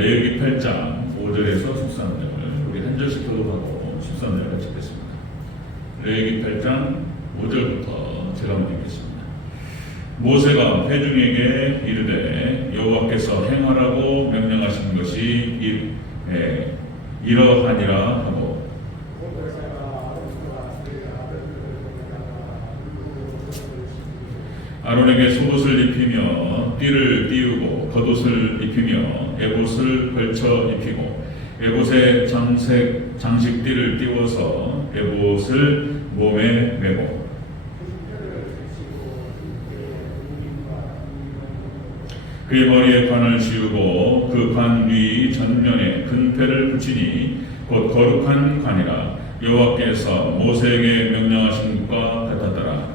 레위기 8장 5절에서 13절을 우리 한 절씩 교독하고 13절을 같이 읽겠습니다. 레위기 8장 5절부터 제가 먼저 읽겠습니다. 모세가 회중에게 이르되 여호와께서 행하라고 명령하신 것이 이러하니라 하고 아론에게 속옷을 입히며 띠를 띄우고 겉옷을 입히며 에봇을 걸쳐 입히고 에봇에 장식띠를 띄워서 에봇을 몸에 메고 그의 머리에 관을 씌우고 그 관 위 전면에 금패를 붙이니 곧 거룩한 관이라 여호와께서 모세에게 명령하신 것과 같았더라.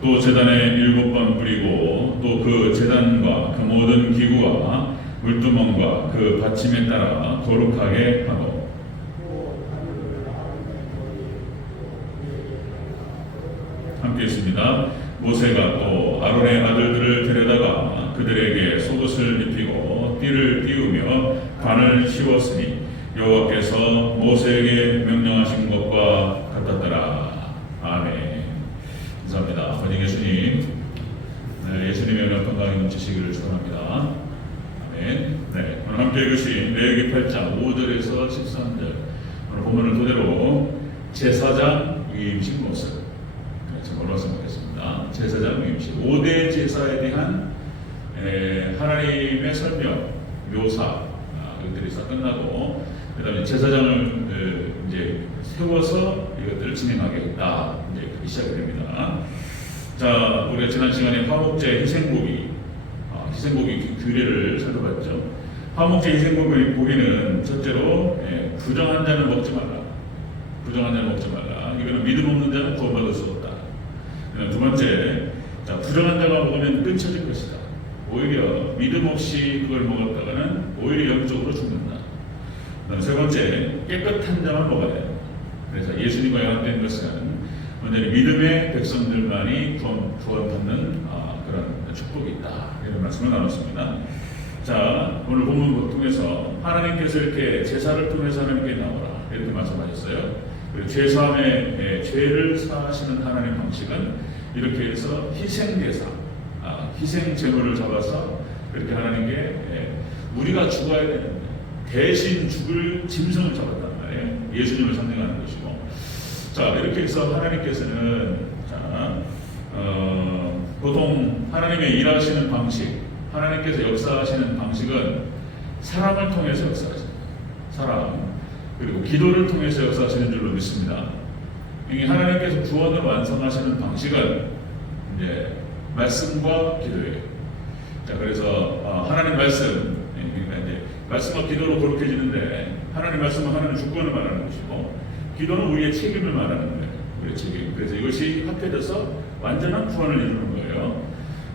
또 제단에 7번 뿌리고 또 그 제단과 그 모든 기구와 물두멍과 그 받침에 따라 거룩하게 하고 함께 있습니다. 모세가 또 아론의 아들들을 데려다가 그들에게 속옷을 입히고 띠를 띄우며 관을 씌웠으니 여호와께서 모세에게 명령하신 것과 같았더라. 아멘. 감사합니다. 아버지 예수님, 예수님의 은혜 건강히 넘치시기를 축원합니다. 아멘. 네, 오늘 함께 읽으신 레위기 8장 5절에서 13절 오늘 본문을 토대로 제사장 위임식 모습 제가 말씀하겠습니다. 제사장 위임식 5대 제사에 대한 하나님의 설명, 묘사 이것들이 다 끝나고 그다음에 제사장을 이제 세워서 이것들을 진행하겠다 이제 그렇게 시작이 됩니다. 자, 우리가 지난 시간에 화목제 희생고기 규례를 살펴봤죠. 화목제 희생고기는 첫째로 부정한 자는 먹지 말라. 부정한 자는 먹지 말라. 이거는 믿음 없는 자는 구원받을 수 없다. 두 번째, 자, 부정한 자가 먹으면 끊쳐질 것이다. 오히려 믿음 없이 그걸 먹었다가는 오히려 영적으로 죽는다. 세 번째, 깨끗한 자만 먹어야 돼요. 그래서 예수님과 연합된 것은 완전히 믿음의 백성들만이 구원받는 그런 축복이 있다. 이런 말씀을 나눴습니다. 자, 오늘 본문을 통해서 하나님께서 이렇게 제사를 통해서 하나님께 나오라 이렇게 말씀하셨어요. 그리고 죄사함의 죄를 사하시는 하나님의 방식은 이렇게 해서 희생제사, 희생 제물을 잡아서 그렇게 하나님께 우리가 죽어야 되는데 대신 죽을 짐승을 잡았단 말이에요. 예수님을 상징하는 것이고. 자, 이렇게 해서 하나님께서는 보통 하나님의 일하시는 방식, 하나님께서 역사하시는 방식은 사람을 통해서 역사하십니다. 사람, 그리고 기도를 통해서 역사하시는 줄로 믿습니다. 이 하나님께서 구원을 완성하시는 방식은 이제 말씀과 기도예요. 자, 그래서 하나님 말씀, 그러니까 이제 말씀과 기도로 거룩해지는데 하나님 말씀은 하나님 주권을 말하는 것이고 기도는 우리의 책임을 말하는 거예요. 우리의 책임. 그래서 이것이 합해져서 완전한 구원을 이루는 거예요.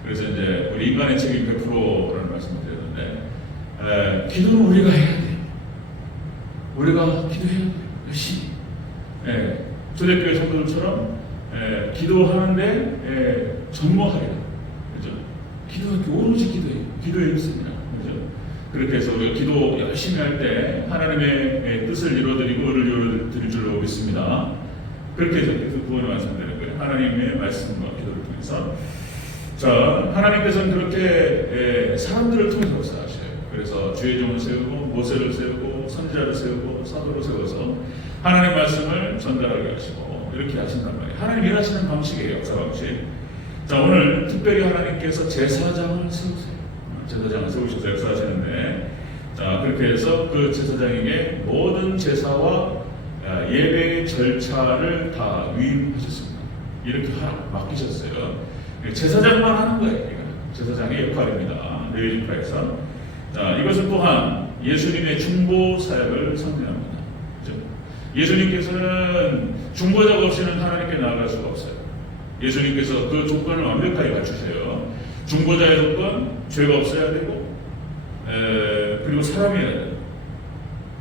그래서 이제 우리 인간의 책임 100%라는 말씀을 드렸는데 기도는 우리가 해야 돼요. 우리가 기도해야 돼요. 열심히. 초대교회 성도들처럼 기도하는데 전무하리라. 그죠? 기도하기 오로지 기도에 있습니다. 그죠? 그렇게 해서 우리가 기도 열심히 할 때 하나님의 뜻을 이루어드리고 의를 이루어드릴 줄로 믿습니다. 그렇게 해서 계속 구원을 완성되는 거예요. 하나님의 말씀과 기도를 통해서. 자, 하나님께서는 그렇게 사람들을 통해서 역사하셔요. 그래서 주의 종을 세우고 모세를 세우고 선지자를 세우고 사도를 세워서 하나님의 말씀을 전달하게 하시고 이렇게 하신단 말이에요. 하나님 일하시는 방식이에요. 역사 방식. 자, 오늘 특별히 하나님께서 제사장을 세우세요. 제사장을 세우셔서 역사하시는데, 자, 그렇게 해서 그 제사장에게 모든 제사와 예배의 절차를 다 위임하셨습니다. 이렇게 맡기셨어요. 제사장만 하는 거예요. 제사장의 역할입니다. 레위기파에서. 자, 이것은 또한 예수님의 중보 사역을 상징합니다. 그렇죠? 예수님께서는 중보자가 없이는 하나님께 나아갈 수가 없어요. 예수님께서 그 조건을 완벽하게 갖추세요. 중보자의 조건, 죄가 없어야 되고, 그리고 사람이어야 돼요.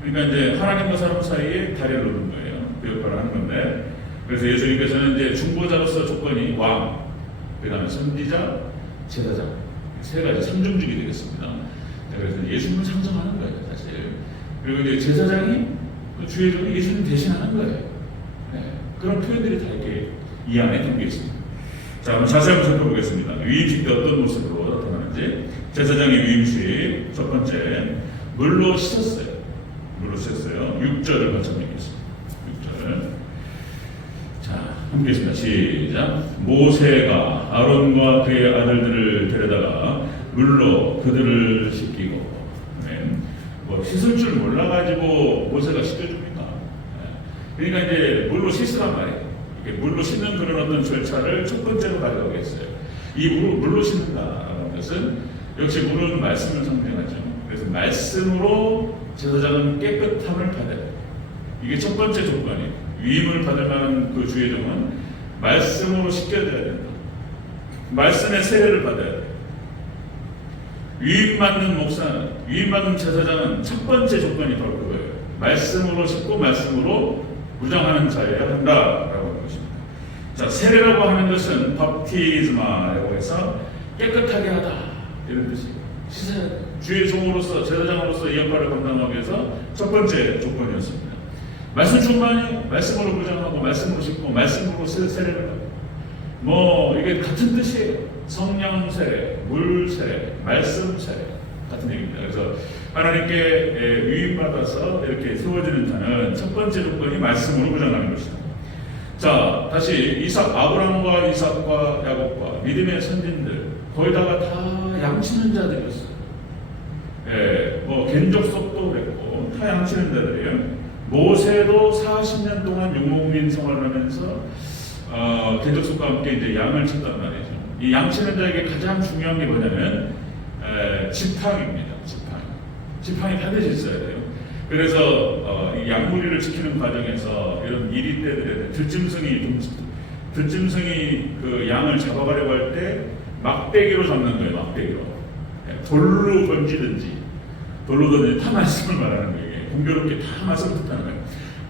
그러니까 이제 하나님과 사람 사이에 다리를 놓는 거예요. 그 역할을 하는 건데, 그래서 예수님께서는 이제 중보자로서 조건이 왕, 그 다음에 선지자, 제사장, 세 가지 삼중직이 되겠습니다. 자, 그래서 예수님을 상정하는 거예요, 사실. 그리고 이제 제사장이 그 주의 종이 예수님 대신하는 거예요. 네, 그런 표현들이 다 이렇게 이 안에 담겨 있습니다. 자, 한번 자세히 한번 살펴보겠습니다. 위임식 때 어떤 모습으로 나타나는지. 제사장의 위임식 첫 번째, 물로 씻었어요. 물로 씻었어요. 6절을 같이 읽겠습니다. 6절. 자, 함께 있습니다. 시작. 모세가 아론과 그의 아들들을 데려다가 물로 그들을 씻기고. 네. 뭐 씻을 줄 몰라가지고 모세가 씻겨줍니까? 네. 그러니까 이제 물로 씻으란 말이에요. 물로 씻는 그런 어떤 절차를 첫 번째로 가져가겠어요. 이 물로 씻는다라는 것은 역시 물은 말씀을 상징하죠. 그래서 말씀으로 제사장은 깨끗함을 받아요. 이게 첫 번째 조건이에요. 위임을 받을 만한 그 주의 종은 말씀으로 씻겨져야 된다. 말씀의 세례를 받아야 돼요. 위임받는 목사는, 위임받는 제사장은 첫 번째 조건이 바로 그거예요. 말씀으로 씻고 말씀으로 무장하는 자여야 한다라고 하는 것입니다. 자, 세례라고 하는 것은 밥티즈마라고 해서 깨끗하게 하다 이런 뜻이에요. 씻어야 돼. 주의 종으로서 제사장으로서 이 역할을 감당하기 위해서 첫 번째 조건이었습니다. 말씀 충만히 말씀으로 무장하고 말씀으로 씻고 말씀으로 세례를 하고 뭐 이게 같은 뜻이에요. 성령 세례, 물 세례, 말씀 세례 같은 얘기입니다. 그래서 하나님께 위임받아서 이렇게 세워지는 자는 첫 번째 조건이 말씀으로 무장하는 것이다. 자, 다시 아브라함과 이삭과 야곱과 믿음의 선진들 거의 다가 다 양치는 자들이었어요. 뭐 겐족속도 그랬고 다 양치는 자들이에요. 모세도 40년 동안 용목민 생활을 하면서 겐족속과 함께 이제 양을 쳤단 말이죠. 이 양치는 자에게 가장 중요한 게 뭐냐면 지팡입니다. 지팡이 반드시 있어야 돼요. 그래서 이 양무리를 지키는 과정에서 이런 이리 때들에 들짐승이 그 양을 잡아가려고 할 때 막대기로 잡는 거예요. 막대기로 돌로 던지든지 다 말씀을 말하는 거예요. 공교롭게 다 말씀을 듣다는 거예요.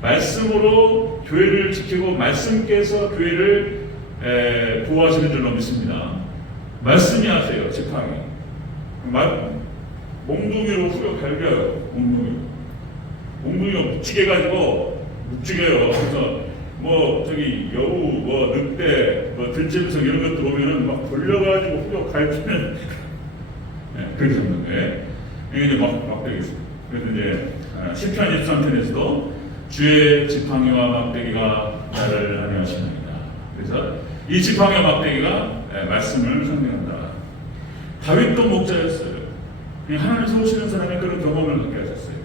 말씀으로 교회를 지키고 말씀께서 교회를 보호하시는 줄로 믿습니다. 말씀이 하세요. 지팡이 몽둥이로 후려 갈겨요. 몽둥이가 묵직해 가지고 묵직해요. 그래서 뭐 저기 여우, 뭐 늑대, 뭐 들짐승 이런 것도 보면은 막 돌려가지고 후려 갈기는 그렇게 잡는 거예요. 이게 이제 막 되겠습니다. 그래서 이제 시편 23편에서도 주의 지팡이와 막대기가 나를 안위하시나이다. 그래서 이 지팡이와 막대기가 말씀을 상징한다. 다윗도 목자였어요. 하나님 세우시는 사람이 그런 경험을 갖게 하셨어요.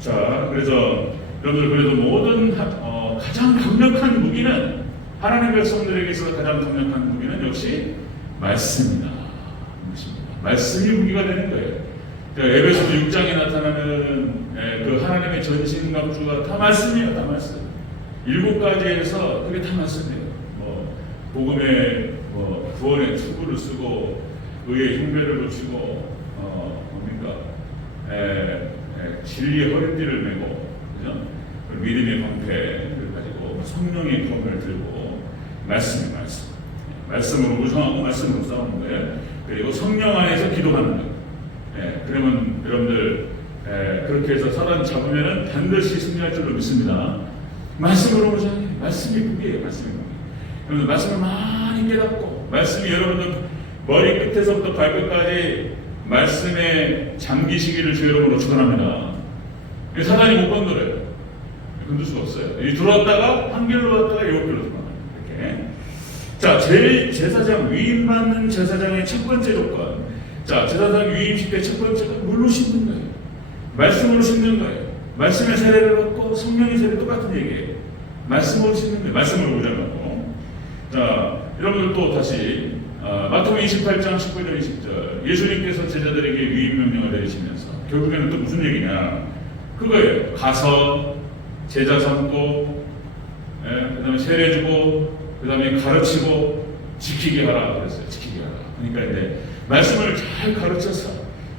자, 그래서 여러분들 그래도 모든 가장 강력한 무기는 하나님의 백성들에게 있어서 가장 강력한 무기는 역시 말씀이다. 말씀이 무기가 되는 거예요. 에베소서 6장에 나타나는 그 하나님의 전신갑주가 다 말씀이에요. 다 말씀. 7가지에서 그게 다 말씀이에요. 뭐 복음의 구원의 투구를 쓰고 의의 흉배를 붙이고 뭡니까? 진리의 허리띠를 메고, 그죠? 믿음의 방패를 가지고 성령의 검을 들고 말씀으로 무성하고 말씀으로 싸우는 거예요. 그리고 성령 안에서 기도하는 거예요. 그러면 여러분들 그렇게 해서 사람 잡으면은 반드시 승리할 줄로 믿습니다. 말씀으로 무장해. 말씀이 무기예요. 말씀이 무기. 여러분들 말씀을 많이 깨닫고 말씀이 여러분들 머리 끝에서부터 발끝까지 말씀에 잠기시기를 주 여러분으로 축원합니다. 사단이 못 건드려요. 건들 수가 없어요. 들어왔다가 한 길로 왔다가 7길로 들어가요. 이렇게. 자, 제사장 위임받는 제사장의 첫 번째 조건. 자, 제사장 위임식 때 첫 번째가 물로 씻는 거예요. 말씀으로 씻는 거예요. 말씀의 세례를 받고 성령의 세례 똑같은 얘기예요. 말씀으로 씻는 거예요. 말씀으로 무장하고. 자, 여러분들 또 다시 마태복음 28장 19절 20절 예수님께서 제자들에게 위임 명령을 내리시면서 결국에는 또 무슨 얘기냐? 그거예요. 가서 제자 삼고, 그 다음에 세례 주고, 그 다음에 가르치고, 지키게 하라 그랬어요. 지키게 하라. 그러니까 이제 말씀을 잘 가르쳐서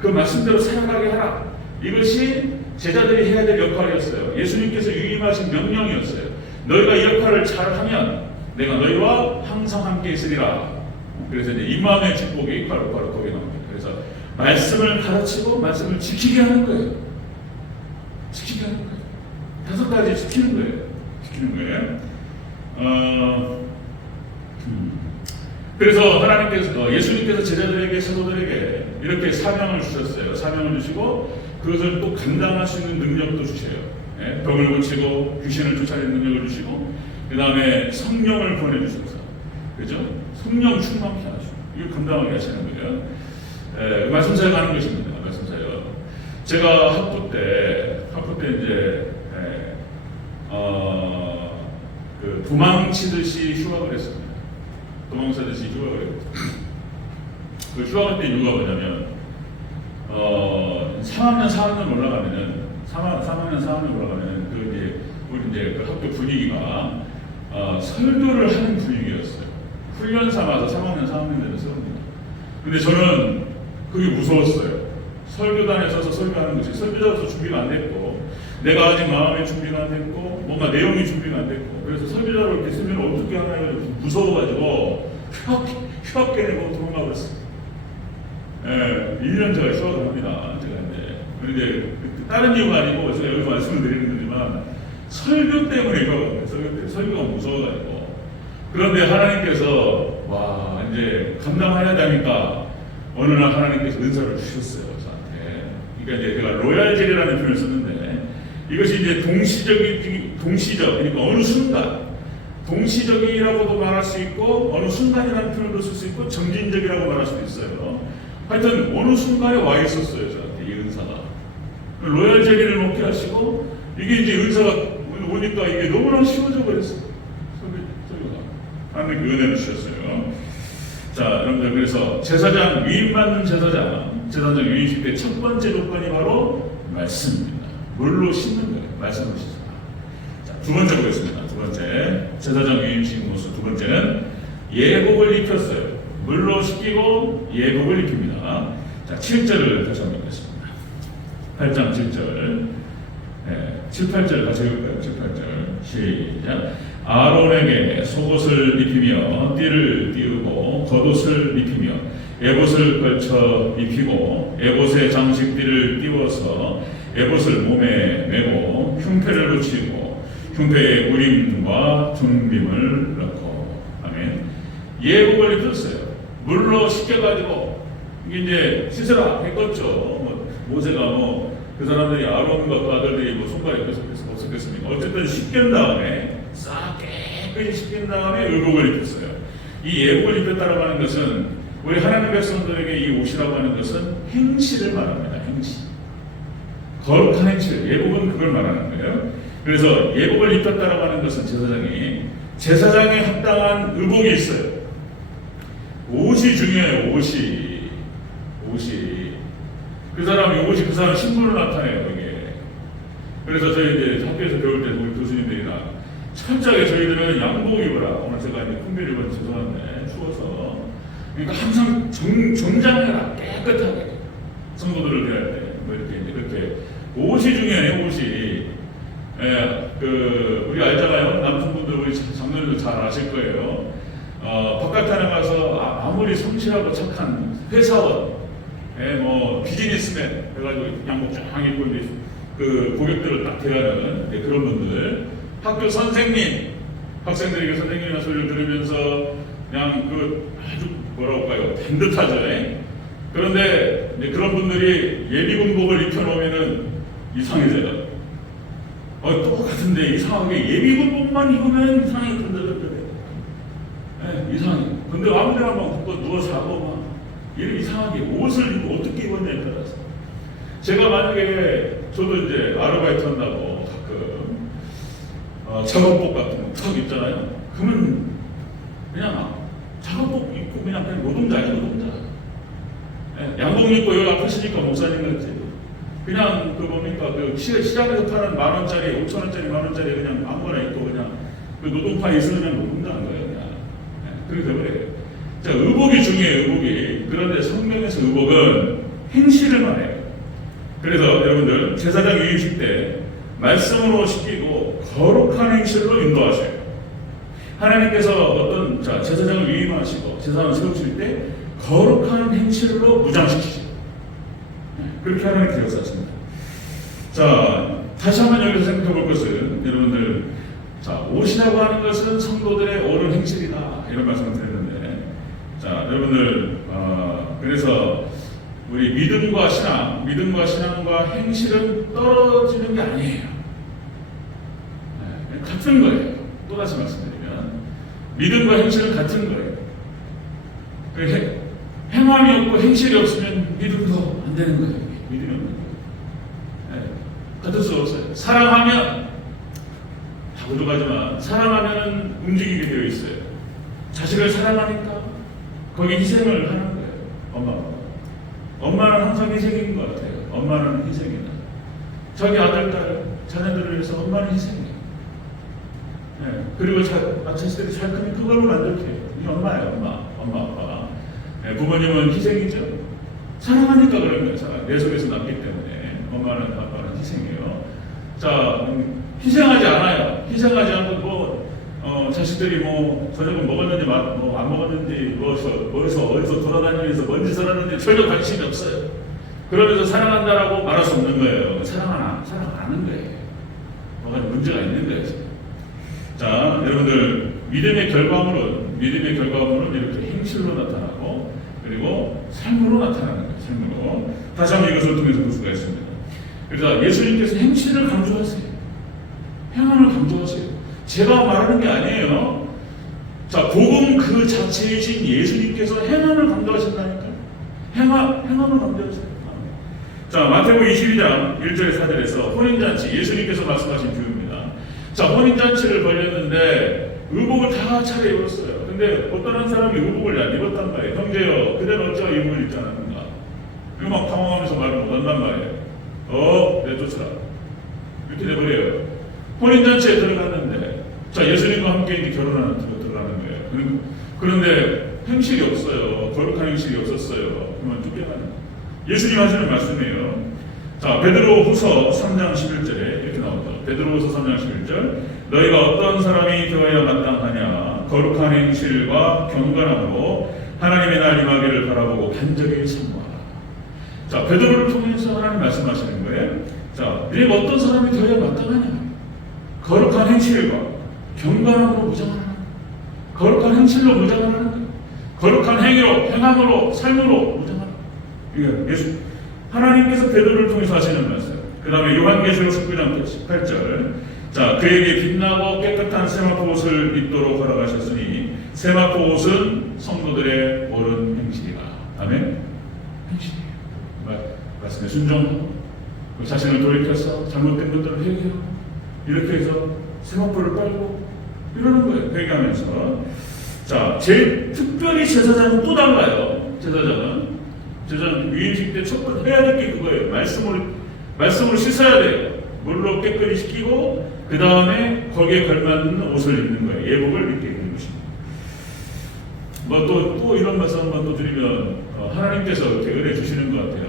그 말씀대로 살아가게 하라. 이것이 제자들이 해야 될 역할이었어요. 예수님께서 위임하신 명령이었어요. 너희가 이 역할을 잘하면 내가 너희와 항상 함께 있으리라. 그래서 이제 임마누엘 축복이 바로 거기에 나옵니다. 그래서 말씀을 가르치고 말씀을 지키게 하는 거예요. 지키게 하는 거예요. 5가지 지키는 거예요. 지키는 거예요. 그래서 하나님께서 예수님께서 제자들에게 사도들에게 이렇게 사명을 주셨어요. 사명을 주시고 그것을 또 감당할 수 있는 능력도 주셔요. 예? 병을 고치고 귀신을 쫓아내는 능력을 주시고 그 다음에 성령을 보내주셔서 그죠? 성령 충만케 하시고 이걸 감당하게 하시는 거예요. 말씀사역 하는 것입니다. 말씀사역. 제가 학부 때 이제 그 도망치듯이 휴학을 했습니다. 도망치듯이 휴학을 했고 그 휴학할 때 이유가 뭐냐면 3학년 4학년 올라가면은 3학년 4학년 올라가면은 그 이제 우리 이제 그 학교 분위기가 설교를 하는 분위기였어요. 훈련 삼아서 3학년 4학년 되는 세웁니다. 근데 저는 그게 무서웠어요. 설교단에 서서 설교하는 것이 설교자로서 준비가 안 됐고 내가 아직 마음의 준비가 안 됐고 뭔가 내용이 준비가 안 됐고 그래서 설교자로 이렇게 쓰면 어떻게 하나 해가지고 무서워가지고 휴학계 내고 도망가 버렸어요. 1년 제가 휴학을 합니다. 제가 이제 그런데 다른 이유가 아니고 제가 여기서 말씀을 드리는 거지만 설교 때문에 휴학을 했어요. 설교가 무서워가지고 그런데 하나님께서 와 이제 감당해야 되니까 어느 날 하나님께서 은사를 주셨어요 저한테. 그러니까 이제 제가 로얄젤이라는 표현을 썼는데 이것이 이제 동시적 그러니까 어느 순간 동시적이라고도 말할 수 있고 어느 순간이라는 표현도 쓸 수 있고 점진적이라고 말할 수도 있어요. 하여튼 어느 순간에 와 있었어요 저한테 이 은사가. 로얄젤리를 먹게 하시고 이게 이제 은사가 오니까 이게 너무나 쉬워져 버렸어요. 설교가 하나님 그 은혜를 주셨어요. 자 여러분들 그래서 제사장 위임받는 제사장 위임식 때 첫 번째 조건이 바로 말씀입니다. 물로 씻는 거예요. 말씀으로 씻는 거예요. 자, 두 번째 보겠습니다. 두 번째 제사장 위임식 모습 두 번째는 예복을 입혔어요. 물로 씻기고 예복을 입힙니다. 자 7절을 다시 한번 읽겠습니다. 8장 7절 7, 8절 같이 읽을까요? 7, 8절 시작. 아론에게 속옷을 입히며 띠를 띄우고 겉옷을 입히며 에봇을 걸쳐 입히고 에봇의 장식띠를 띄워서 에봇을 몸에 메고 흉패를 붙이고 흉패에 우림과 둔빔을 넣고 아멘. 예복을 입혔어요. 물로 씻겨가지고 이게 이제 씻으라 했겠죠. 모세가 그 사람들이 아론과 그 아들들이 손가락에 없었겠습니까? 어쨌든 씻긴 다음에 싹 깨끗이 씻긴 다음에 의복을 입혔어요. 이 예복을 입혔다라고 하는 것은 우리 하나님 백성들에게 이 옷이라고 하는 것은 행실을 말합니다. 행실. 거룩한 행실. 예복은 그걸 말하는 거예요. 그래서 예복을 입혔다라고 하는 것은 제사장에 합당한 의복이 있어요. 옷이 중요해요. 옷이 그 옷이 그 사람 신분을 나타내요. 이게. 그래서 저희 이제 학교에서 배울 때 우리 교수님들이나 철저하게 저희들은 양복 입어라. 오늘 제가 이제 콤비를 입어서 죄송한데 추워서 그러니까 항상 정장해라. 깨끗하게 성도들을 대할 때 이렇게 이제 그렇게 옷이 중요해요. 옷이. 우리 알잖아요. 남성분들 우리 장로님들 잘 아실 거예요. 바깥에 나가서 아무리 성실하고 착한 회사원, 비즈니스맨 해가지고 양복 쫙 입고 이제 그 고객들을 딱 대하는 그런 분들, 학교 선생님, 학생들에게 선생님이나 소리를 들으면서 그냥 아주 뭐라고 할까요? 반듯하죠. 그런데 그런 분들이 예비군복을 입혀놓으면은 이상해져요. 똑같은데 이상하게 예비군복만 입으면 이상하게 건드렸거든요. 이상해. 근데 아무데나 막 누워 자고 막 이상하게 옷을 입고 어떻게 입었냐에 따라서. 제가 만약에 저도 이제 아르바이트 한다고 가끔 작업복 같은 거 탁 입잖아요. 그러면 그냥 작업복 입고 그냥 노동자예요, 노동자. 양복 입고 여기 앞에 서니까 목사님 같지. 그냥 시장에서 파는 10,000원짜리, 5,000원짜리, 10,000원짜리 그냥 아무거나 입고 그냥 그 노동파에 있으면 그냥 노동자인 거예요. 그냥. 그렇게 돼버려요. 자, 의복이 중요해요, 의복이. 그런데 성경에서 의복은 행실을 말해요. 그래서 여러분들 제사장 위임식 때 말씀으로 시키고 거룩한 행실로 인도하셔요. 하나님께서 어떤 제사장을 위임하시고 제사장을 세우실 때 거룩한 행실로 무장시키시고 그렇게 하나님께서 역사하십니다. 자, 다시 한번 여기서 생각해 볼 것은 여러분들, 옷이라고 하는 것은 성도들의 옳은 행실이다 이런 말씀을 드렸는데, 여러분들 그래서 우리 믿음과 신앙과 행실은 떨어지는 게 아니에요. 같은 거예요. 또다시 말씀드리면 믿음과 행실은 같은 거예요. 행함이 없고 행실이 없으면 믿음도 안 되는 거예요. 믿음이 없는 거예요. 같을 수 없어요. 사랑하면 다 부족하지만 사랑하면 움직이게 되어 있어요. 자식을 사랑하니까 거기 희생을 하는 거예요. 엄마는 항상 희생인 것 같아요. 엄마는 희생이다. 자기 아들, 딸, 자녀들을 위해서 엄마는 희생이에요. 그리고 자식들이 잘 크면 그걸로 만족해요. 이 엄마예요. 엄마, 아빠. 부모님은 희생이죠. 사랑하니까 그런 거예요. 내 속에서 남기 때문에 엄마는 아빠는 희생이에요. 희생하지 않아요. 희생하지 않고 자식들이 저녁을 먹었는지 안 먹었는지 어디서 돌아다니면서 뭔 짓을 하는지 전혀 관심이 없어요. 그러면서 사랑한다라고 말할 수 없는 거예요. 사랑 안 하는 거예요. 뭐가 문제가 있는 거예요. 지금. 여러분들 믿음의 결과물은 이렇게 행실로 나타나고 그리고 삶으로 나타나는 거예요. 삶으로. 다시 한번 이것을 통해서 볼 수가 있습니다. 그래서 예수님께서 행실을 강조하세요. 행함을 강조하세요. 제가 말하는 게 아니에요. 복음 그 자체이신 예수님께서 행함을 강조하신다니까요. 행함을 강조하세요. 마태복음 22장 1절에 4절에서 혼인잔치, 예수님께서 말씀하신 비유입니다. 혼인잔치를 벌였는데 의복을 다 차려 입었어요. 근데 어떤 한 사람이 의복을 안 입었단 말이에요. 형제여, 그대는 어찌 의복을 입지 않았는가? 이거 막 당황하면서 말을 못한단 말이에요. 내쫓으라. 이렇게 돼버려요. 혼인잔치에 들어갔는데, 예수님과 함께 이제 들어가는 거예요. 그런데 행실이 없어요. 거룩한 행실이 없었어요. 그러면 쫓겨가는 거예요. 예수님 하시는 말씀이에요. 베드로후서 3장 11절에 이렇게 나오죠. 베드로후서 3장 11절, 너희가 어떤 사람이 되어야 마땅하냐? 거룩한 행실과 경건함으로 하나님의 날 임하기를 바라보고 간절히 사모하라. 베드로를 통해서 하나님 말씀하시는 거예요. 너희가 어떤 사람이 되어야 마땅하냐? 거룩한 행실과 경건함으로 무장하는 거예요. 거룩한 행실로 무장하는 거예요. 거룩한 행함으로, 삶으로 무장하는 거예요. 예수 하나님께서 베드로를 통해서 하시는 말씀. 그 다음에 요한계시록 19장 18절. 그에게 빛나고 깨끗한 세마포 옷을 입도록 허락하셨으니 세마포 옷은 성도들의 옳은 행실이라. 아멘. 행실이에요. 말씀에 순종하고 자신을 돌이켜서 잘못된 것들을 회개하고 이렇게 해서 세마포를 빨고 이러는 거예요. 회개하면서. 제일 특별히 제사장은 또 달라요. 제사장 위임식 때 첫 번째 해야 될 게 그거예요. 말씀으로 씻어야 돼요. 물로 깨끗이 씻기고 그 다음에 거기에 걸맞는 옷을 입는 거예요. 예복을 입게 입는 것입니다. 또 이런 말씀 한번 또 드리면 하나님께서 이렇게 은혜 주시는 것 같아요.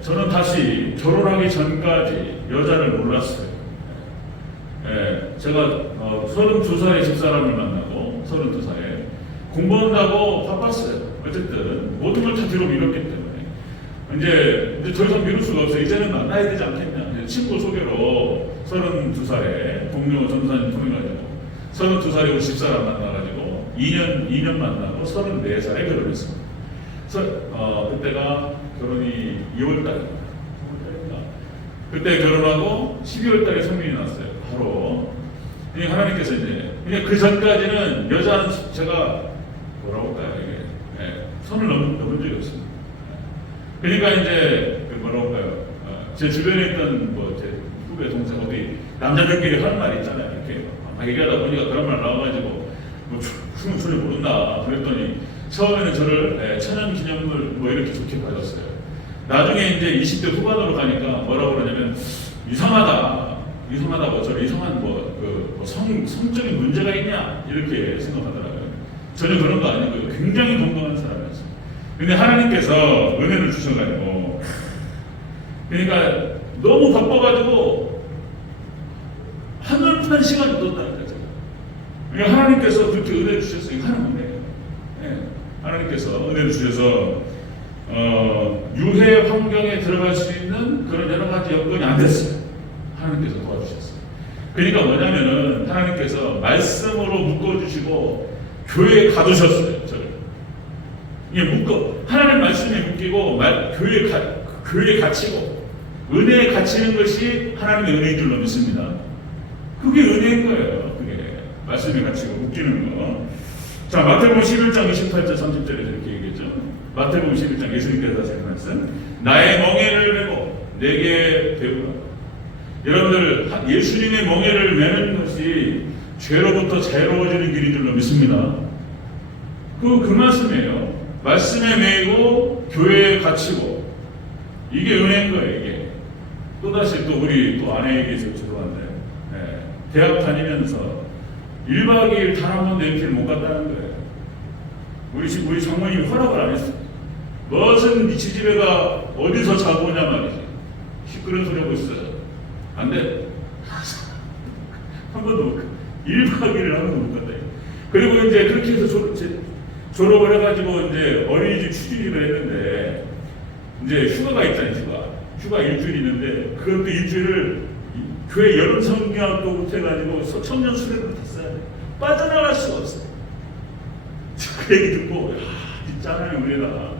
저는 다시 결혼하기 전까지 여자를 몰랐어요. 제가 32살에 집사람을 만나고 32살에 공부한다고 바빴어요. 어쨌든 모든 걸 다 뒤로 미뤘기 때문에 이제 더 이상 미룰 수가 없어요. 이제는 만나야 되지 않겠냐. 친구 소개로 32살에 동료 전사님 통해가지고 32살에 우리 집사람 만나가지고 2년 만나고 34살에 결혼했습니다. 그때가 결혼이 2월달입니다. 그때 결혼하고 12월달에 성민이 났어요. 바로 하나님께서 이제 그냥 그 전까지는 여자는 제가 뭐라고 할까요? 선을 넘은 적이 없습니다. 그러니까 이제 뭐라고 할까요? 제 주변에 있던 제 후배 동생 어디 남자들끼리 하는 말 있잖아요. 이렇게 막 얘기하다 보니까 그런 말 나와가지고 춤을 전혀 모른다. 그랬더니 처음에는 저를 천연기념물 이렇게 좋게 봐줬어요. 나중에 이제 20대 후반으로 가니까 뭐라고 그러냐면 이상하다. 저를 이상한 성적인 문제가 있냐 이렇게 생각하더라고요. 전혀 그런 거 아니고요. 굉장히 건강한 사람이었어요. 근데 하나님께서 은혜를 주셔가지고 그러니까 너무 바빠가지고 엄청난 시간이 떴다는 거죠. 그러니까 하나님께서 그렇게 은혜를 주셔서 이거 하는 거예요. 네. 하나님께서 은혜를 주셔서 유해 환경에 들어갈 수 있는 그런 여러 가지 여건이 안 됐어요. 하나님께서 도와주셨어요. 그러니까 뭐냐면은 하나님께서 말씀으로 묶어주시고 교회에 가두셨어요. 저를. 이게 하나님 말씀에 묶이고 교회에 갇히고 은혜에 갇히는 것이 하나님의 은혜인 줄로 믿습니다. 그게 은혜인 거예요. 그게 말씀에 갇히고 묶이는 거. 자, 마태복음 11장 28절 30절에 이렇게 얘기했죠. 마태복음 11장 예수님께서 하신 말씀, 나의 멍에를 메고 내게 배우라. 여러분들 예수님의 멍에를 메는 것이 죄로부터 자유로워지는 길인 줄로 믿습니다. 그 말씀이에요. 말씀에 매이고 교회에 갇히고 이게 은혜인 거예요. 이게 또다시 또 우리 또 아내에게서 죄송한데 대학 다니면서 1박 2일 단 한 번도 MT를 못 갔다는 거예요. 우리 장모님이 허락을 안 했어요. 무슨 미치 집에가 어디서 자고 오냐 말이지. 시끄러운 소리 하고 있어요. 안 돼. 한 번도 못 가. 1박 2일을 한 번도 못 갔다. 그리고 이제 그렇게 해서 졸업을 해가지고 이제 어린이집 취직을 했는데 이제 휴가가 있잖아요. 휴가 일주일 있는데 그것도 일주일을 교회 여름 성경학도 못해가지고 청년 수련을 했어요. 빠져나갈 수가 없어요. 그 얘기 듣고 진짜 하나님 은혜다.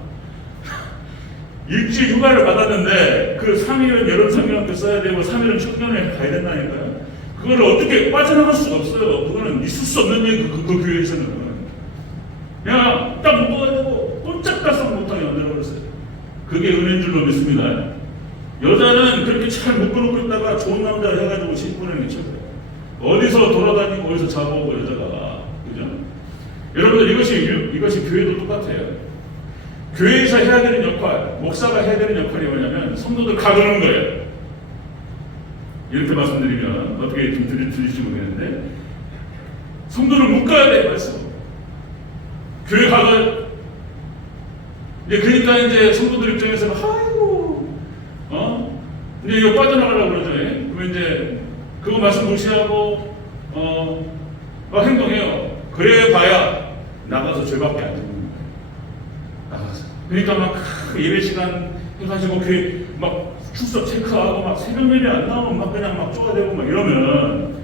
일주일 휴가를 받았는데 그 3일은 여름 성경학도 써야 되고 3일은 청년회 가야 된다니까요. 그걸 어떻게 빠져나갈 수가 없어요. 그거는 있을 수 없는 얘기. 그 교회에서는 그냥 딱 묶어가지고 꼼짝달싹 못하게 만들어버렸어요. 그게 은혜인 줄로 믿습니다. 여자는 그렇게 잘 묶어놓고 있다가 좋은 남자 해가지고 신부는 게 최고예요. 어디서 돌아다니고 어디서 잡아오고 여자가. 그죠? 여러분들 이것이 교회도 똑같아요. 교회에서 해야 되는 역할, 목사가 해야 되는 역할이 뭐냐면 성도들 가두는 거예요. 이렇게 말씀드리면 어떻게 좀 들릴지 모르겠는데 성도를 묶어야 돼. 말씀. 교회 가서 그러니까 이제 성도들 입장에서는 이제 이거 빠져나가려고 그러죠. 그러면 이제 그거 말씀 무시하고 행동해요. 그래 봐야 나가서 죄밖에 안 짓는 거예요. 나가서. 그러니까 막 예배 시간 해가지고 막 출석 체크하고 막 새벽 예배 안 나오면 막 그냥 막 쪼아대고 막 이러면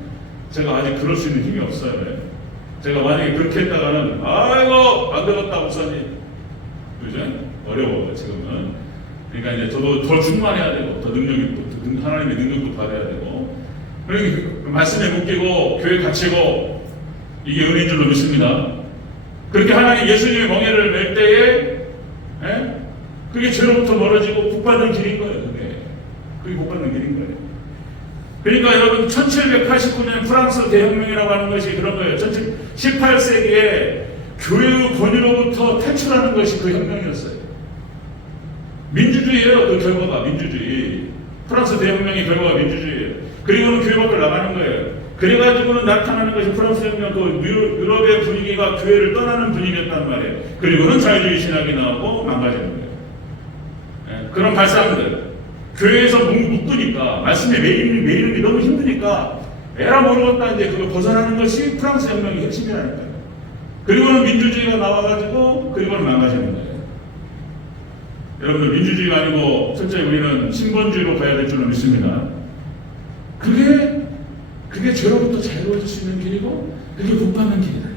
제가 아직 그럴 수 있는 힘이 없어요. 제가 만약에 그렇게 했다가는 아이고 안 되겠다 목사님. 그죠? 어려워 지금은. 그러니까 이제 저도 더 충만해야 되고 더 하나님의 능력도 받아야 되고 그러니까 말씀에 묶이고 교회 갇히고 이게 은혜인 줄로 믿습니다. 그렇게 하나님 예수님의 멍에를 맬 때에 그게 죄로부터 멀어지고 복받는 길인 거예요. 그게 복받는 길인 거예요. 그러니까 여러분 1789년 프랑스 대혁명이라고 하는 것이 그런 거예요. 18세기에 교회의 권위로부터 탈출하는 것이 그 혁명이었어요. 민주주의예요. 그 결과가 민주주의. 프랑스 대혁명의 결과가 민주주의예요. 그리고는 교회 밖을 나가는 거예요. 그래가지고는 나타나는 것이 프랑스 혁명, 그 유럽의 분위기가 교회를 떠나는 분위기였단 말이에요. 그리고는 자유주의 신학이 나오고 망가지는 거예요. 그런 발상들. 교회에서 묶으니까, 말씀에 매이는 게 너무 힘드니까, 에라 모르겠다 이제 그거 벗어나는 것이 프랑스 혁명의 핵심이라니까요. 그리고는 민주주의가 나와가지고, 그리고는 망가지는 거예요. 여러분들 민주주의가 아니고 철저히 우리는 신본주의로 가야 될 줄로 믿습니다. 그게 죄로부터 자유로워질 수 있는 길이고 그게 복받는 길이다.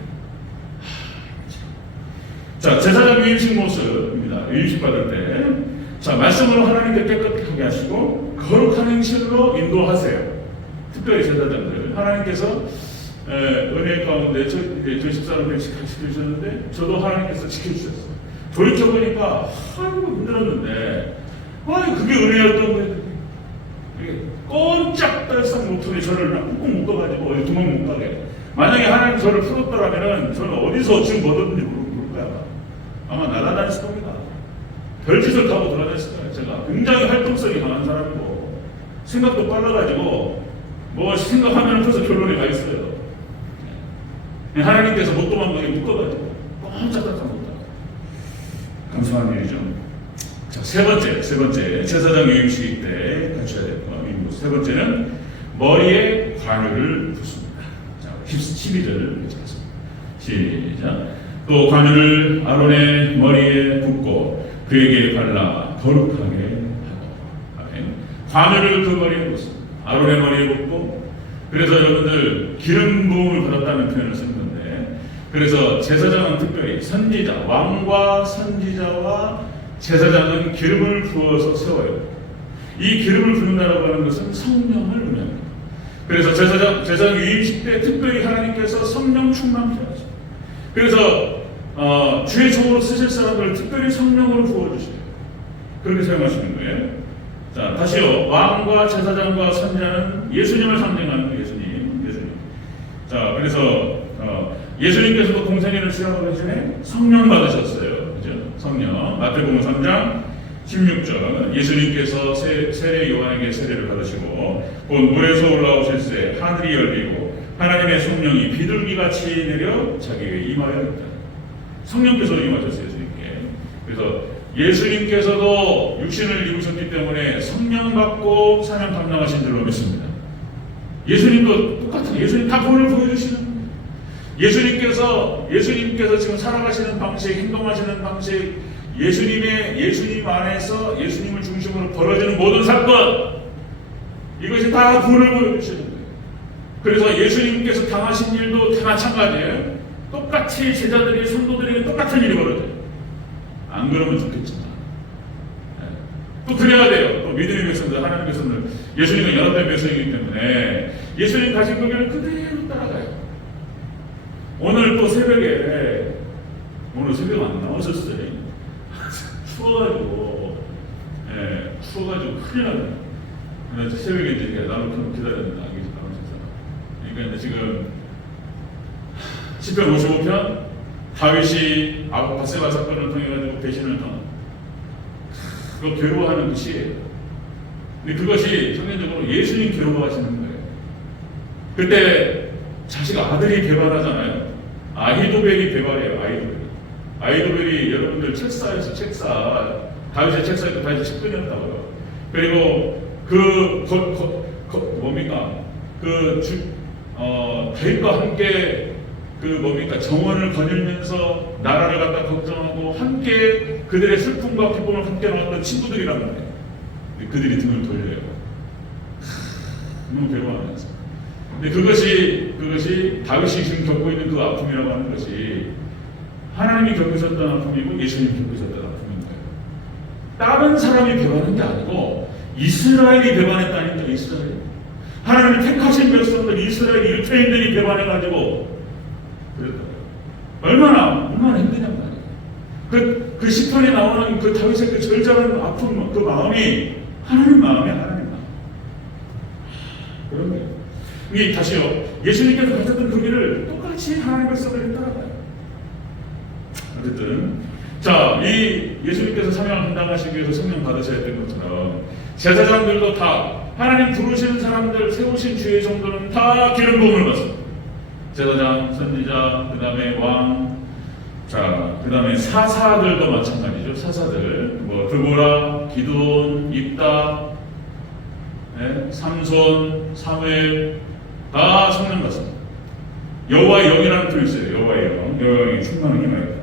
자, 제사장 위임식 모습입니다. 위임식 받을 때 자, 말씀으로 하나님께 깨끗하게 하시고 거룩한 행실로 인도하세요. 특별히 제사장들 하나님께서 은혜 가운데 저희 집사람을 지켜주셨는데 저도 하나님께서 지켜주셨어요. 돌이켜보니까 힘들었는데 그게 은혜였던 거예요. 꼼짝달싹 못하게 저를 꾹꾹 묶어가지고 어디 도망 못 가게. 만약에 하나님 저를 풀었더라면 저는 어디서 지금 뭐 얻었는지 모를 거야. 아마 날아다녔을 겁니다. 별짓을 타고 돌아다녔을 거예요. 제가 굉장히 활동성이 강한 사람이고 생각도 빨라가지고 뭐 생각하면 벌써 결론에 가 있어요. 하나님께서 못 도망가게 묶어가지고 꼼짝달싹 못하게. 감사한 일이죠. 자, 세 번째 제사장 위임식 때 갖춰야 될 것. 세 번째는 머리에 관유를 붓습니다. 12절 읽겠습니다. 시작. 또 관유를 아론의 머리에 붓고 그에게 발라 거룩하게 하고. 아멘. 관유를 그 머리에 붓습니다. 아론의 머리에 붓고. 그래서 여러분들 기름 부음을 받았다는 표현을 쓴 건데, 그래서 제사장은 특별히 선지자, 왕과 선지자와 제사장은 기름을 부어서 세워요. 이 기름을 부는다라고 하는 것은 성령을 의미합니다. 그래서 제사장 유임식 때 특별히 하나님께서 성령 충만케 하죠. 그래서 주의 종으로 쓰실 사람들을 특별히 성령으로 부어주세요. 그렇게 사용하시는 거예요. 자, 다시요. 왕과 제사장과 선지자는 예수님을 상징하는 예수님. 자, 그래서 예수님께서도 공생애를 시작하기 전에 성령 받으셨어요. 그죠? 성령. 마태복음 3장 16절. 예수님께서 세례 요한에게 세례를 받으시고 곧 물에서 올라오실새 하늘이 열리고 하나님의 성령이 비둘기같이 내려 자기에게 임하였다. 성령께서 임하셨어요, 예수님께. 그래서 예수님께서도 육신을 입으셨기 때문에 성령 받고 사명 감당하신 줄로 믿습니다. 예수님도 똑같은, 예수님 다 본을 보여주시는 거예요. 예수님께서 지금 살아가시는 방식, 행동하시는 방식, 예수님 안에서 예수님을 중심으로 벌어지는 모든 사건, 이것이 다 본을 보여주시는 거예요. 그래서 예수님께서 당하신 일도 다 마찬가지예요. 똑같이 제자들이, 성도들에게 똑같은 일이 벌어져요. 안 그러면 좋겠지만. 또 그래야 돼요. 또 믿음의 백성들, 하나님의 백성들, 예수님은 연합된 백성이기 때문에 예수님 가신 그 길을 그대로 따라가요. 오늘 또 새벽에, 오늘 새벽 안 나오셨어요. 추워가지고 큰일 났네. 그래서 새벽에 이제 나를 기다렸는데 안 계셨다고. 그러니까 이제 지금 10편 55편 다윗이 바세바 사건을 통해 가지고 배신을 당. 그거 괴로워하는 그 시예요. 근데 그것이 성경적으로 예수님 괴로워하시는 거예요. 그때 자식 아들이 배반하잖아요. 아히도벨이 배반해요. 아히도벨이 여러분들 책사에서 다윗의 책사에서 다윗의 측근이었다고요. 그리고 다윗과 함께 정원을 거닐면서 나라를 갖다 걱정하고 함께 그들의 슬픔과 기쁨을 함께 나눴던 친구들이란 말이에요. 그들이 등을 돌려요. 너무 괴로워하면서. 근데 그것이 다윗이 지금 겪고 있는 그 아픔이라고 하는 것이 하나님이 겪으셨던 아픔이고 예수님이 겪으셨던 아픔인 거예요. 다른 사람이 배반한 게 아니고 이스라엘이 배반했다니까. 이스라엘. 하나님이 택하신 백성들 이스라엘 유태인들이 배반해가지고 그랬다고요. 얼마나 힘드냔 말이에요. 그 시편에 나오는 그 다윗의 그 절절한 아픔, 그 마음이 하나님 마음이야, 하나님 마음. 그런 거예요. 이게 다시요. 예수님께서 가셨던 그 길을 똑같이 하나님 백성들이 따라가요. 어쨌든 자, 이 예수님께서 사명을 감당하시기 위해서 성령 받으셔야 했던 것처럼 제사장들도 다 하나님 부르시는 사람들, 세우신 주의 종들은 다 기름 부음을 받습니다. 제사장, 선지자, 그 다음에 왕, 자, 그 다음에 사사들도 마찬가지죠. 사사들, 드보라, 기드온, 입다, 삼손, 사무엘 다 성령 받습니다. 여호와의 영이라는 뜻이 있어요. 여호와의 영이 충만하게 임하였다.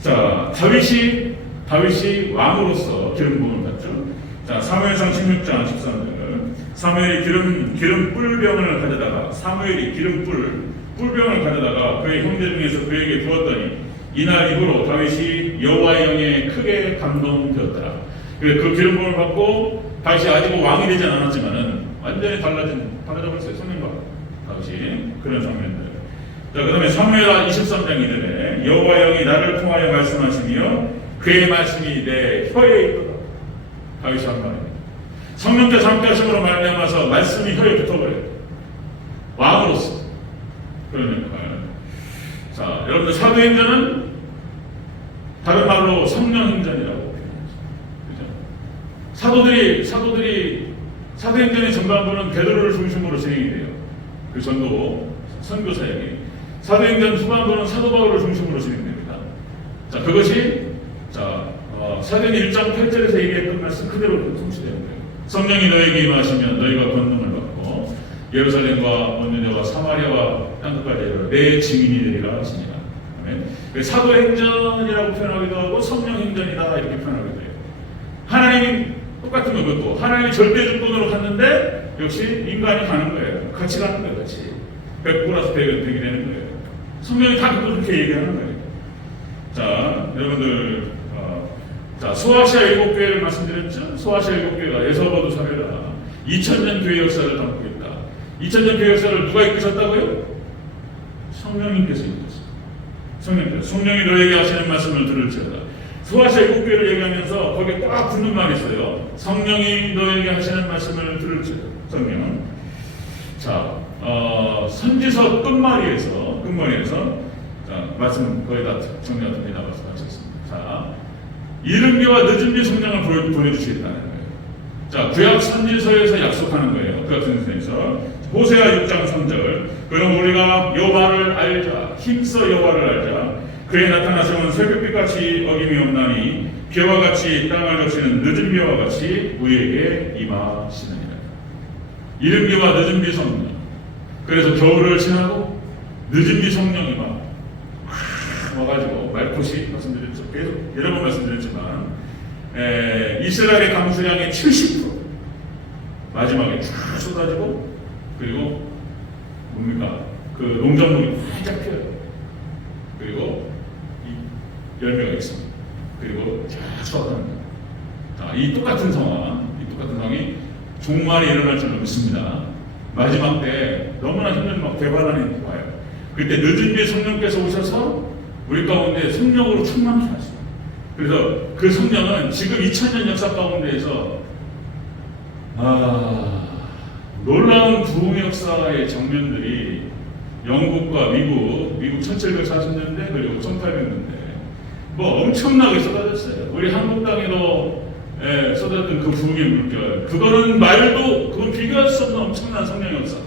자, 다윗이 왕으로서 기름 부음을 받죠. 자, 사무엘상 16장 13절. 사무엘이 기름 뿔병을 가져다가 뿔병을 가져다가 그의 형제 중에서 그에게 부었더니 이날 이후로 다윗이 여호와의 영에 크게 감동되었더라. 그 기름 부음을 받고 다윗이 아직 왕이 되지 않았지만은 완전히 달라져버렸어요. 성령과 다윗이 그런 장면들. 자, 그 다음에 사무엘 23장 2절에 여호와 영이 나를 통하여 말씀하시며 그의 말씀이 내 혀에 있도다. 다윗이 한 말입니다. 성령께서 함께 하심으로 말미암아서 말씀이 혀에 붙어버려요. 왕으로서 그런 역할. 자, 여러분들 사도행전은 다른 말로 성령행전이라고 표현하죠. 그죠? 사도행전의 전반부는 베드로를 중심으로 진행이 돼요. 그 선교 사역이. 사도행전 후반부는 사도 바울을 중심으로 진행됩니다. 자, 그것이 사도행전 1장 8절에서 얘기했던 말씀 그대로 통치되는 거예요. 성령이 너에게 임하시면 너희가 권능을 받고 예루살렘과 온 유대와 사마리아와 땅끝까지 이르러 내 증인이 되리라 하시니라. 아멘. 사도행전이라고 표현하기도 하고 성령행전이다 이렇게 표현하기도 해요. 하나님이 똑같은 것도 하나님이 절대 주권으로 갔는데 역시 인간이 가는 거예요. 같이 가는 거예요. 같이 100 플러스 100이 되는 거예요. 성령이 다 그렇게 얘기하는 거예요. 자, 여러분들 자, 소아시아 7교회를 말씀드렸죠? 소아시아 7교회가 에서버도 사회라 2000년 교회 역사를 담고 있다. 2000년 교회 역사를 누가 이끄셨다고요? 성령님께서 이끄셨어요. 성령이 너에게 하시는 말씀을 들을지어다. 소아시아 7교회를 얘기하면서 거기에 딱 붙는 말이 있어요. 성령이 너에게 하시는 말씀을 들을지어다. 성령. 자, 선지서 끝말이에서 자, 말씀 거의 다 정리가 됩니다. 말씀하셨습니다. 자, 이른비와 늦은비 성령을 보여주시겠다는 거예요. 자, 구약 선지서에서 약속하는 거예요. 구약 선지서에서 호세아 6장 3절. 그럼 우리가 여호와를 알자, 힘써 여호와를 알자. 그의 나타나심은 새벽빛같이 어김이 없나니 비와 같이 땅을 덮치는 늦은 비와 같이 우리에게 임하시느니라. 이른비와 늦은비 성령. 그래서 겨울을 지나고 늦은비 성령이 와가지고 말콧이 말씀드렸죠. 계속 여러 번 말씀드렸지만 이스라엘의 강수량의 70% 마지막에 쫙 쏟아지고 그리고 뭡니까? 그 농작물이 활짝 피어요. 그리고 이 열매가 있습니다. 그리고 쫙 쏟아집니다. 자, 이 똑같은 상황이 종말이 일어날 줄로 믿습니다. 마지막 때 너무나 힘든 막 대반란이 와요. 그때 늦은 비에 성령께서 오셔서 우리 가운데 성령으로 충만케 하시고, 그래서 그 성령은 지금 2000년 역사 가운데에서 놀라운 부흥 역사의 장면들이 영국과 미국 1740년대 그리고 1800년대 뭐 엄청나게 쏟아졌어요. 우리 한국 땅에도 쏟아졌던 그 부흥의 물결, 그건 비교할 수 없는 엄청난 성령 역사.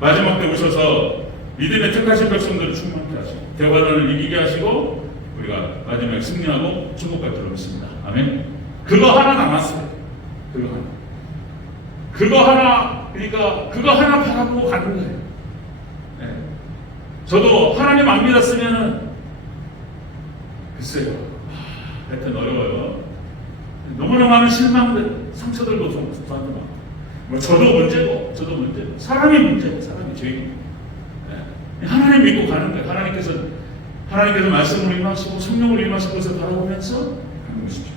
마지막 때 오셔서 믿음의 택하신 백성들을 충만케 하시고 대환란을 이기게 하시고 우리가 마지막에 승리하고 천국 갈 줄로 믿습니다. 아멘. 그거 하나 남았어요. 그거 하나 바라보고 가는 거예요. 네. 저도 하나님 안 믿었으면은 글쎄요. 하여튼 어려워요. 너무나 많은 실망들, 상처들도 저한테 많고, 저도 문제고, 사람이 문제고, 사람이 죄인. 네. 하나님 믿고 가는 거예요. 하나님께서 말씀을 임하시고 성령을 임하시고 것을 바라보면서 가는 것이죠.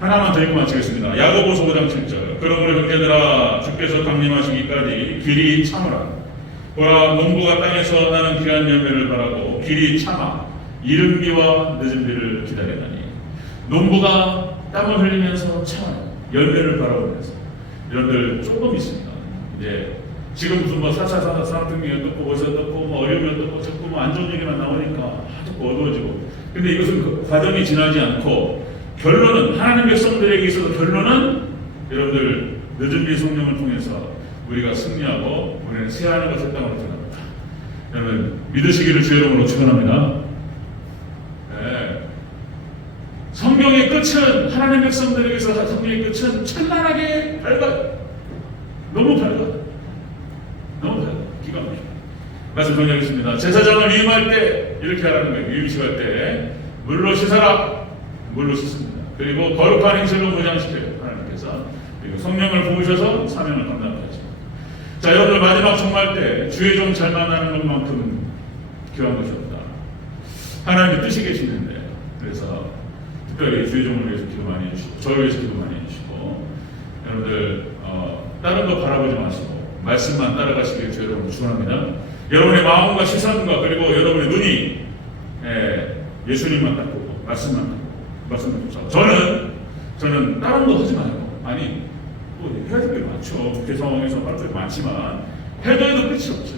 하나만 더 읽고 마치겠습니다. 야고보서 5장 7절. 그럼 우리 형제들아, 주께서 강림하시기까지 길이 참으라. 보라, 농부가 땅에서 나는 귀한 열매를 바라고 길이 참아 이른 비와 늦은 비를 기다리나니. 농부가 땀을 흘리면서 참아요. 열매를 바라보면서. 여러분들 조금 있습니다. 이제 지금 무슨 뭐 4차 산업혁명이 어떻고 뭐서 어떻고 뭐 어려움이 어떻고 자꾸 뭐 안 좋은 얘기만 나오니까 자꾸 어두워지고. 근데 이것은 그 과정이 지나지 않고 결론은 하나님 백성들에게 있어서 결론은 여러분들 늦은 비 성령을 통해서 우리가 승리하고 우리는 새하늘 같은 땅으로 들어갑니다. 여러분 믿으시기를 주의 이름으로 축원합니다. 네. 성경의 끝은 하나님 백성들에게서 성경의 끝은 찬란하게 밝아요. 너무 밝아요. 기가 막혀요. 말씀 정리하겠습니다. 제사장을 위임할 때 이렇게 하라는 거예요. 위임식할 때 물로 씻어라. 물로 씻습니다. 그리고 거룩한 행실로 무장시켜요. 하나님께서. 그리고 성령을 부으셔서 사명을 감당하게 하십니다. 자, 여러분들 마지막 종말 때 주의 종 잘 만나는 것만큼 귀한 것이 없다. 하나님의 뜻이 계시는데, 그래서 특별히 주의 종을 위해서 기도 많이 해주시고 저를 위해서 기도 많이 해주시고, 여러분들 다른 거 바라보지 마시고 말씀만 따라가시길 주의 여러분 축원합니다. 여러분의 마음과 시선과 그리고 여러분의 눈이 예수님만 딱 보고 말씀만 보고 저는 다른 거 하지 말고, 아니 뭐 해야 될 게 많죠. 국회 상황에서 할 게 많지만 해도 끝이 없죠.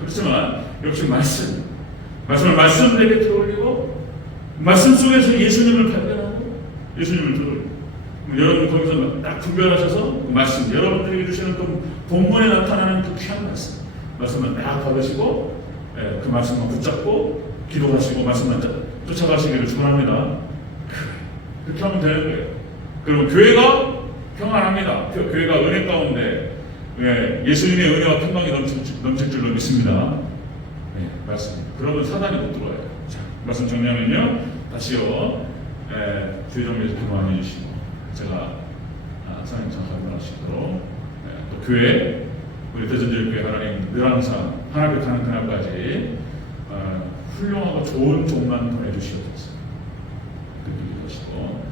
그렇지만 역시 말씀을 말씀 내게 들어올리고 말씀 속에서 예수님을 발견하고 예수님을 들어올리고, 여러분 거기서 딱 분별하셔서 그 말씀, 여러분들에게 주시는 그 본문에 나타나는 그 귀한 말씀을 딱 받으시고 그 말씀만 붙잡고 기도하시고 말씀만 쫓아가시기를 축원합니다. 그렇게 하면 되는 거예요. 그리고 교회가 평안합니다. 교회가 은혜 가운데 예수님의 은혜와 평강이 넘칠 줄로 믿습니다. 맞습니다. 그러면 사단이 못 들어와요. 자, 말씀 정리하면요. 다시요. 주의 좀 위해서 기도해 주시고, 제가 하나님 장사를 하시도록, 또 교회, 우리 대전제일교회 하나님 늘 항상 하나님 가는 그날까지 훌륭하고 좋은 종만 보내주시옵소서. 그렇게 기도하시고,